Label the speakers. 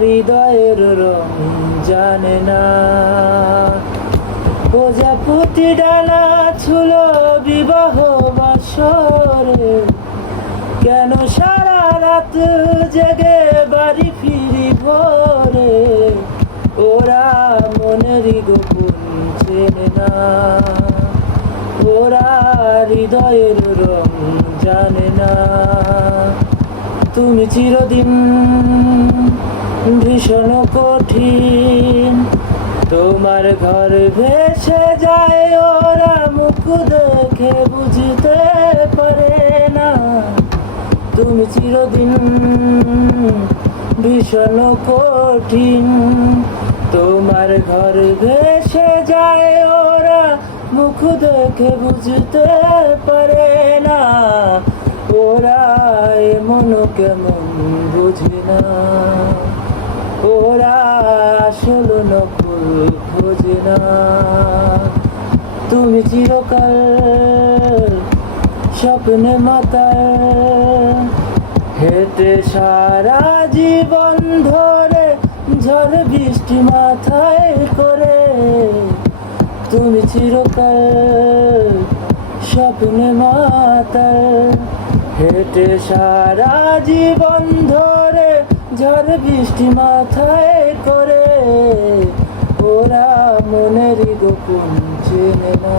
Speaker 1: হৃদয়ের রং জানে না। প্রজাপতি ডানা ছিল বিবাহ বাসরে। কেন সারা রাত জেগে বাড়ি ফিরি ভোরে? ওরা মনেরই গোপন চেনে না। ওরা হৃদয়ের রং জানে না। তুমি চিরদিন ভীষণ কঠিন। তোমার ঘর ভেসে যায়, ওরা মুখ দেখে বুঝতে পারে না। তুমি চিরদিন ভীষণ কঠিন। তোমার ঘর ভেসে যায়, ওরা মুখ দেখে বুঝতে পারে না। ওরা এমন কেমন বুঝে না। ওরা আসল নকল খোঁজে না। তুমি চিরকাল স্বপ্নে মাতাল। হেঁটে সারা জীবন ধরে ঝড় বৃষ্টি মাথায় করে। তুমি চিরকাল স্বপ্নে মাতাল। হেঁটে সারা জীবন ধরে ঝড় বৃষ্টি মাথায় করে ওরা মনের গোপন চেনে না।